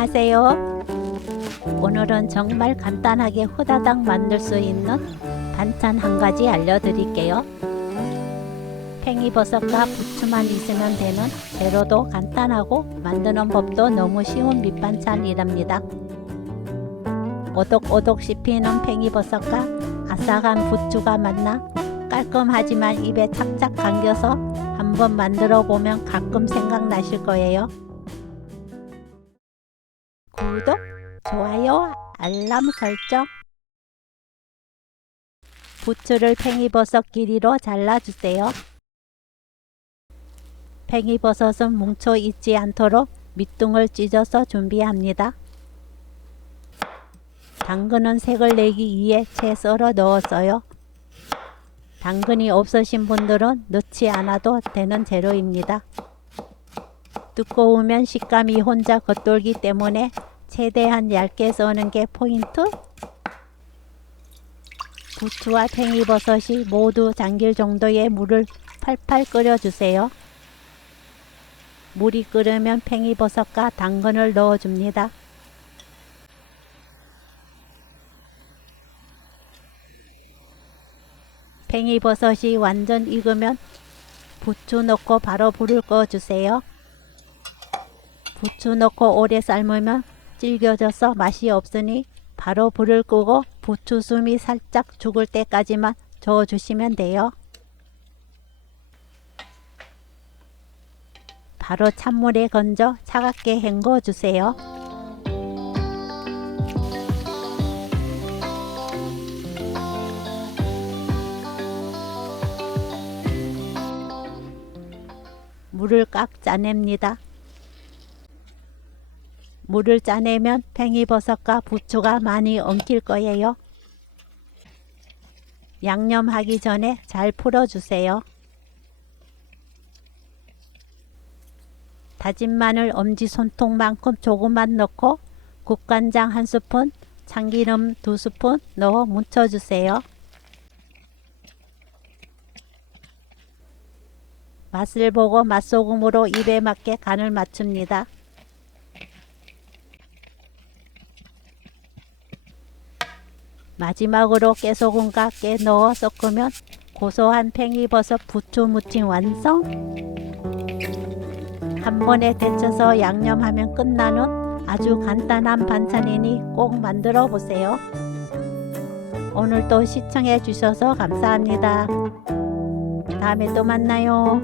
안녕하세요. 오늘은 정말 간단하게 후다닥 만들 수 있는 반찬 한 가지 알려드릴게요. 팽이버섯과 부추만 있으면 되는 재료도 간단하고 만드는 법도 너무 쉬운 밑반찬이랍니다. 오독오독 씹히는 팽이버섯과 아삭한 부추가 만나 깔끔하지만 입에 착착 감겨서 한번 만들어 보면 가끔 생각나실 거예요. 구독, 좋아요, 알람 설정. 부추를 팽이버섯 길이로 잘라주세요. 팽이버섯은 뭉쳐 있지 않도록 밑둥을 찢어서 준비합니다. 당근은 색을 내기 위해 채 썰어 넣었어요. 당근이 없으신 분들은 넣지 않아도 되는 재료입니다. 두꺼우면 식감이 혼자 겉돌기 때문에 최대한 얇게 써는 게 포인트. 부추와 팽이버섯이 모두 잠길 정도의 물을 팔팔 끓여주세요. 물이 끓으면 팽이버섯과 당근을 넣어줍니다. 팽이버섯이 완전 익으면 부추 넣고 바로 불을 꺼주세요. 부추 넣고 오래 삶으면 질겨져서 맛이 없으니 바로 불을 끄고 부추 숨이 살짝 죽을 때까지만 저어주시면 돼요. 바로 찬물에 건져 차갑게 헹궈 주세요. 물을 꽉 짜냅니다. 물을 짜내면 팽이버섯과 부추가 많이 엉킬 거예요. 양념하기 전에 잘 풀어주세요. 다진 마늘 엄지손톱만큼 조금만 넣고 국간장 1스푼, 참기름 2스푼 넣어 묻혀주세요. 맛을 보고 맛소금으로 입에 맞게 간을 맞춥니다. 마지막으로 깨소금과 깨 넣어 섞으면 고소한 팽이버섯 부추 무침 완성! 한 번에 데쳐서 양념하면 끝나는 아주 간단한 반찬이니 꼭 만들어 보세요. 오늘도 시청해 주셔서 감사합니다. 다음에 또 만나요.